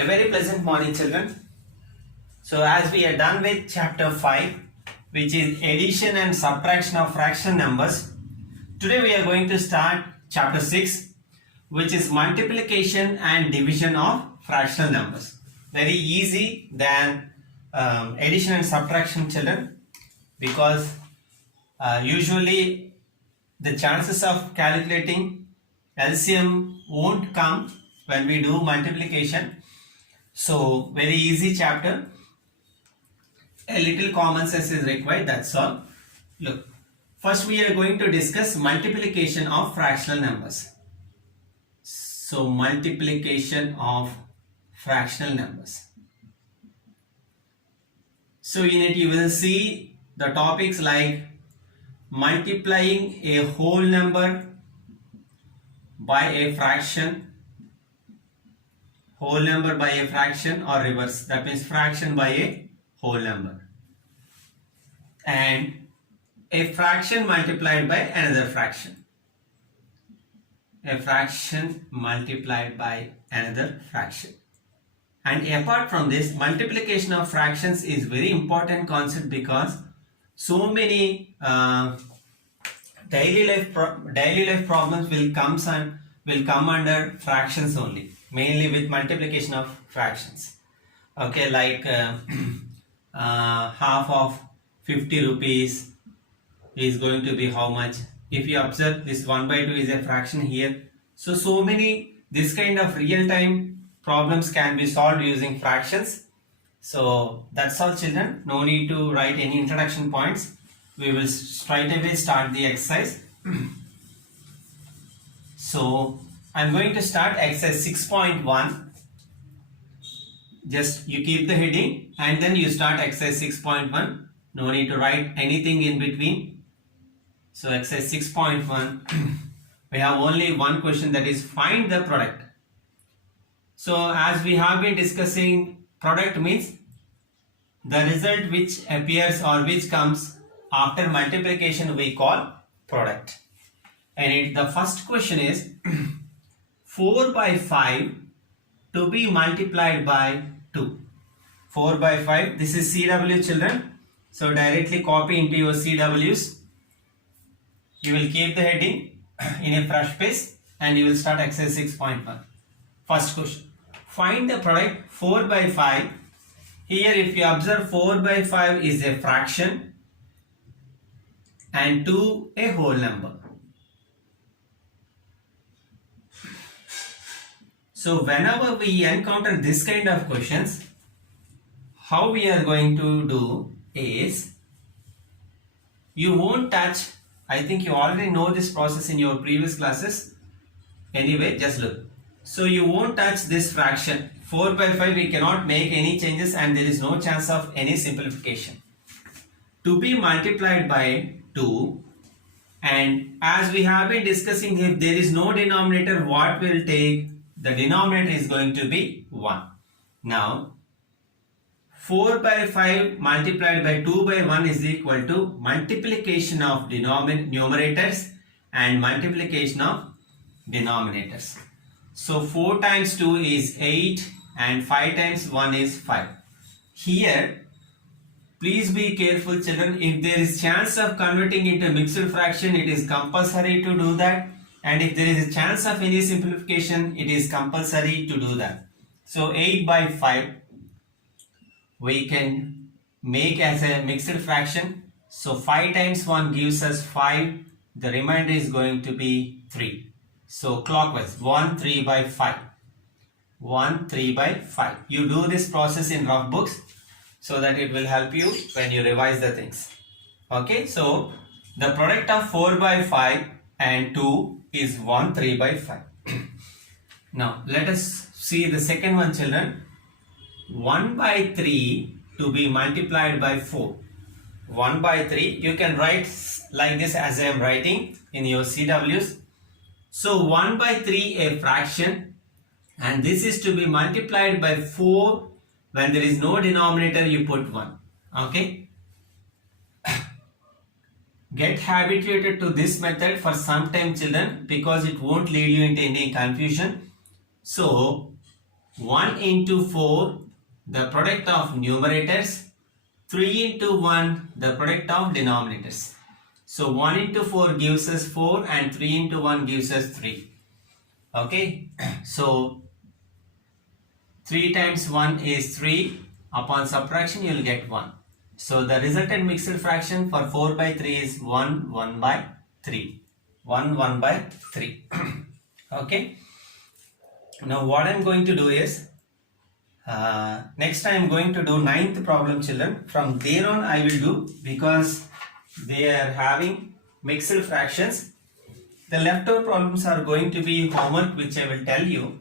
A very pleasant morning, children. So as we are done with chapter 5, which is addition and subtraction of fraction numbers, today we are going to start chapter 6, which is multiplication and division of fractional numbers. Very easy than addition and subtraction, children, because usually the chances of calculating LCM won't come when we do multiplication. So very easy chapter. A little common sense is required, that's all. Look, first we are going to discuss multiplication of fractional numbers. So multiplication of fractional numbers. So in it you will see the topics like multiplying a whole number by a fraction, whole number by a fraction, or reverse, that means fraction by a whole number, and a fraction multiplied by another fraction, a fraction multiplied by another fraction. And apart from this, multiplication of fractions is very important concept because so many daily life problems will come under fractions only, mainly with multiplication of fractions. Okay, like half of 50 rupees is going to be how much? If you observe, this 1/2 is a fraction here. So many this kind of real-time problems can be solved using fractions. So that's all, children. No need to write any introduction points. We will straight away start the exercise. So I'm going to start exercise 6.1. Just you keep the heading and then you start exercise 6.1. No need to write anything in between. So exercise 6.1, we have only one question, that is find the product. So as we have been discussing, product means the result which appears or which comes after multiplication we call product. And the first question is 4/5 to be multiplied by 2. 4/5, this is CW, children. So directly copy into your CWs. You will keep the heading in a fresh page and you will start exercise 6.1. First question. Find the product 4/5. Here if you observe, 4/5 is a fraction and 2 a whole number. So whenever we encounter this kind of questions, how we are going to do is, you won't touch, I think you already know this process in your previous classes. Anyway, just look. So you won't touch this fraction. 4/5 we cannot make any changes and there is no chance of any simplification. To be multiplied by 2, and as we have been discussing, if there is no denominator, what will take? The denominator is going to be 1. Now 4/5 multiplied by 2/1 is equal to multiplication of numerators and multiplication of denominators. So 4 times 2 is 8 and 5 times 1 is 5. Here, please be careful, children. If there is chance of converting into mixed fraction, it is compulsory to do that. And if there is a chance of any simplification, it is compulsory to do that. So 8/5 we can make as a mixed fraction. So 5 times 1 gives us 5. The remainder is going to be 3. So clockwise, 1 3/5. 1 3/5. You do this process in rough books so that it will help you when you revise the things. Okay, so the product of 4/5 and 2 is 1 3/5. Now let us see the second one, children. 1/3 to be multiplied by 4. 1/3, you can write like this as I am writing in your CWs. So 1/3 a fraction, and this is to be multiplied by 4. When there is no denominator, you put 1. Okay. Get habituated to this method for some time, children, because it won't lead you into any confusion. So 1 into 4, the product of numerators, 3 into 1, the product of denominators. So 1 into 4 gives us 4 and 3 into 1 gives us 3. Okay, so 3 times 1 is 3. Upon subtraction you will get 1. So the resultant mixed fraction for 4 by 3 is 1, 1 by 3. 1, 1 by 3. Okay. Now what I am going to do is, next I am going to do 9th problem, children. From there on I will do, because they are having mixed fractions. The leftover problems are going to be homework, which I will tell you.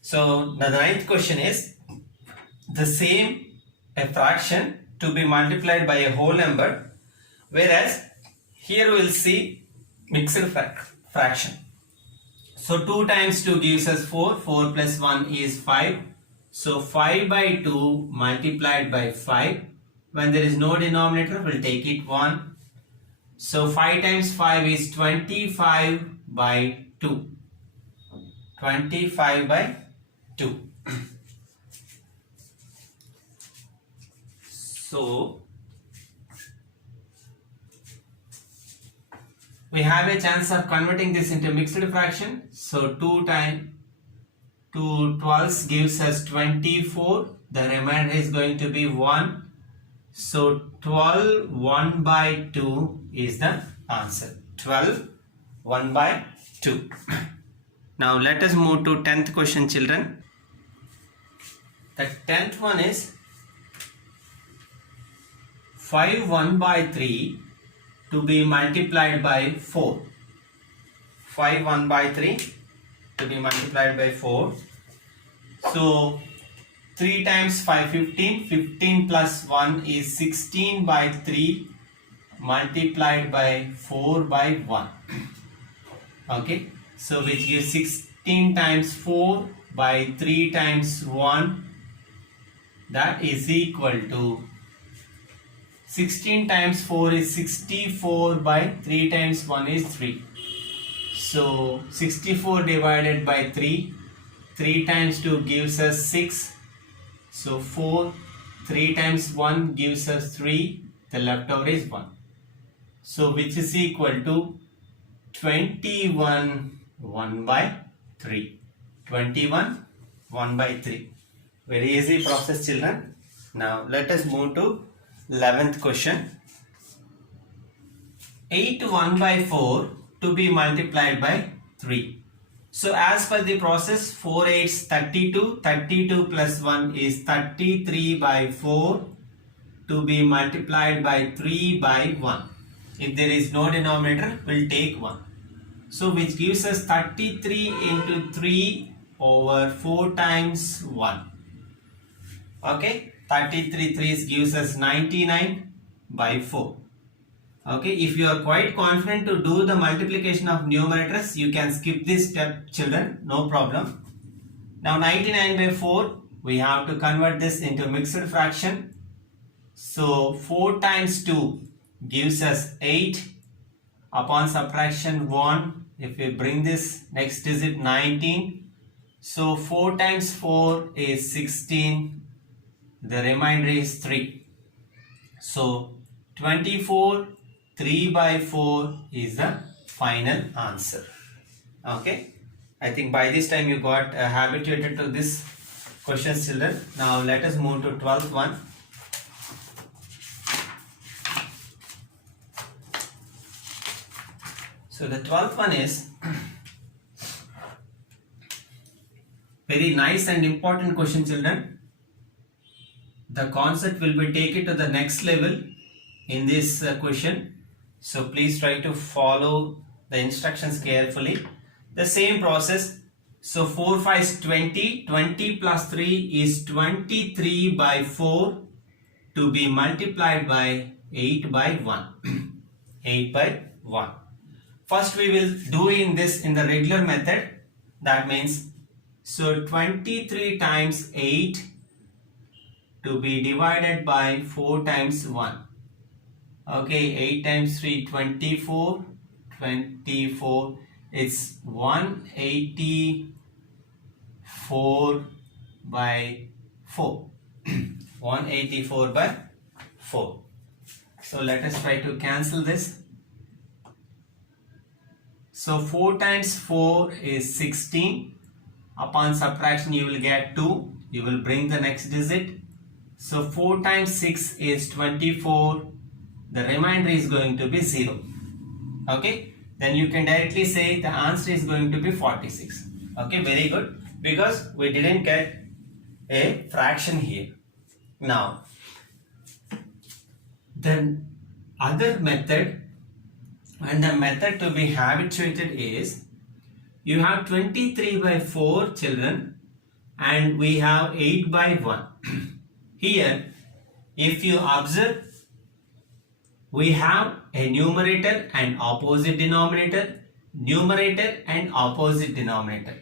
So the 9th question is, the same a fraction to be multiplied by a whole number, whereas here we will see mixed fraction. So 2 times 2 gives us 4, 4 plus 1 is 5. So 5 by 2 multiplied by 5. When there is no denominator, we will take it 1. So 5 times 5 is 25 by 2. 25 by 2. So we have a chance of converting this into mixed fraction. So 2 times 2 12 gives us 24. The remainder is going to be 1. So 12 1 by 2 is the answer. 12 1 by 2. Now let us move to 10th question, children. The 10th one is 5 1 by 3 to be multiplied by 4. 5 1 by 3 to be multiplied by 4. So 3 times 5 15. 15 plus 1 is 16 by 3 multiplied by 4 by 1. Okay, so which gives 16 times 4 by 3 times 1, that is equal to 16 times 4 is 64 by 3 times 1 is 3. So 64 divided by 3, 3 times 2 gives us 6. So 4, 3 times 1 gives us 3, the leftover is 1. So which is equal to 21 1 by 3. 21 1 by 3. Very easy process, children. Now let us move to 11th question. 8 1 by 4 to be multiplied by 3. So as per the process, 4 8s 32. 32 plus 1 is 33 by 4 to be multiplied by 3 by 1. If there is no denominator, we'll take 1. So which gives us 33 into 3 over 4 times 1. Okay, 33 3s gives us 99 by 4. Okay, if you are quite confident to do the multiplication of numerators, you can skip this step, children, no problem. Now 99 by 4, we have to convert this into mixed fraction. So 4 times 2 gives us 8. Upon subtraction 1, if we bring this next digit 19. So 4 times 4 is 16. The remainder is 3. So 24 3 by 4 is the final answer. Okay, I think by this time you got habituated to this question, children. Now let us move to 12th one. So the 12th one is very nice and important question, children. The concept will be taken to the next level in this question. So please try to follow the instructions carefully. The same process. So 4 5 is 20. 20 plus 3 is 23 by 4 to be multiplied by 8 by 1. 8 by 1. First we will do in the regular method. That means, so 23 times 8 to be divided by 4 times 1. Okay, 8 times 3, 24. 24, it's 184 by 4. 184 by 4. So let us try to cancel this. So 4 times 4 is 16. Upon subtraction you will get 2. You will bring the next digit. So 4 times 6 is 24. The remainder is going to be 0. Okay. Then you can directly say the answer is going to be 46. Okay. Very good. Because we didn't get a fraction here. Now, the other method, and the method to be habituated is, you have 23 by 4 children and we have 8 by 1. Here, if you observe, we have a numerator and opposite denominator, numerator and opposite denominator.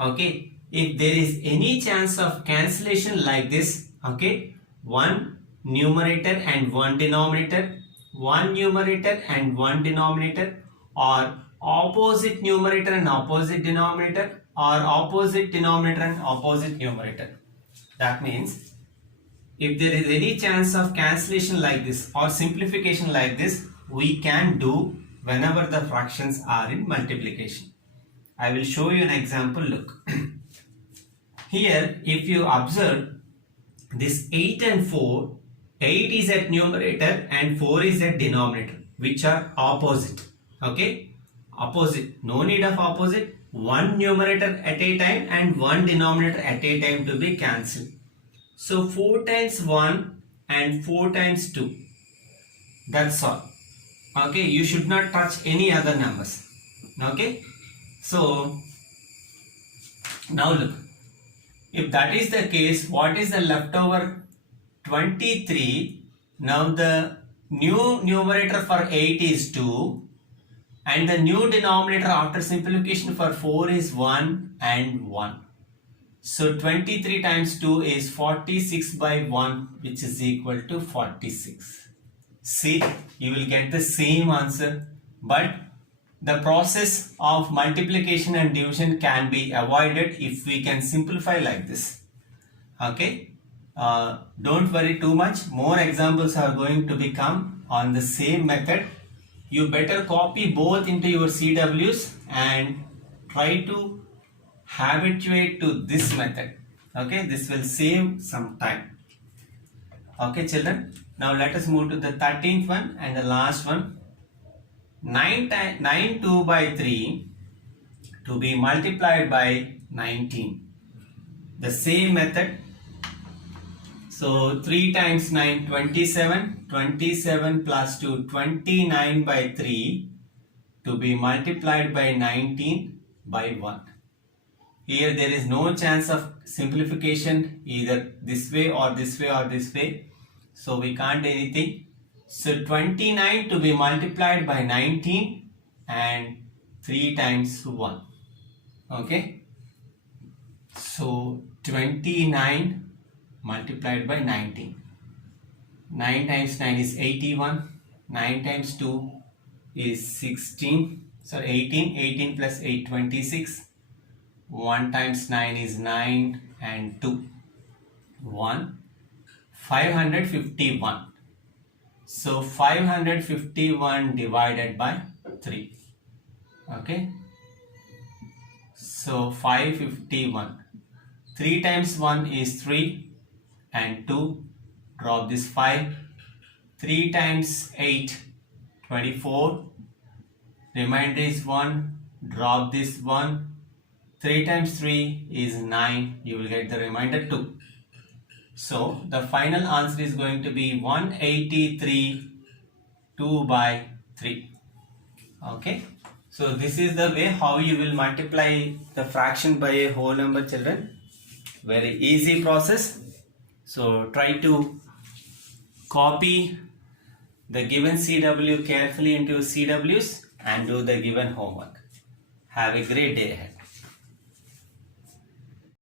Okay, if there is any chance of cancellation like this, okay, one numerator and one denominator, one numerator and one denominator, or opposite numerator and opposite denominator, or opposite denominator and opposite numerator. That means if there is any chance of cancellation like this or simplification like this, we can do whenever the fractions are in multiplication. I will show you an example. Look. Here, if you observe this 8 and 4, 8 is at numerator and 4 is at denominator, which are opposite. Okay, opposite. No need of opposite. One numerator at a time and one denominator at a time to be cancelled. So 4 times 1 and 4 times 2. That's all. Okay, you should not touch any other numbers. Okay, so now look. If that is the case, what is the leftover? 23. Now the new numerator for 8 is 2 and the new denominator after simplification for 4 is 1 and 1. So 23 times 2 is 46 by 1, which is equal to 46. See, you will get the same answer, but the process of multiplication and division can be avoided if we can simplify like this. Okay, don't worry too much. More examples are going to become on the same method. You better copy both into your CWs and try to habituate to this method. Okay, this will save some time. Okay, children. Now let us move to the 13th one and the last one. 9 2 by 3 to be multiplied by 19. The same method. So 3 times 9, 27. 27 plus 2, 29 by 3 to be multiplied by 19 by 1. Here there is no chance of simplification either this way or this way or this way. So we can't do anything. So 29 to be multiplied by 19 and 3 times 1. Okay. So 29 multiplied by 19. 9 times 9 is 81. 9 times 2 is 16. So 18. 18 plus 8, 26. 1 times 9 is 9 and 2. 1. 551. So 551 divided by 3. Okay. So 551. 3 times 1 is 3 and 2. Drop this 5. 3 times 8, 24. Remainder is 1. Drop this 1. 3 times 3 is 9. You will get the remainder 2. So the final answer is going to be 183 2 by 3. Okay. So this is the way how you will multiply the fraction by a whole number, children. Very easy process. So try to copy the given CW carefully into CWs and do the given homework. Have a great day ahead.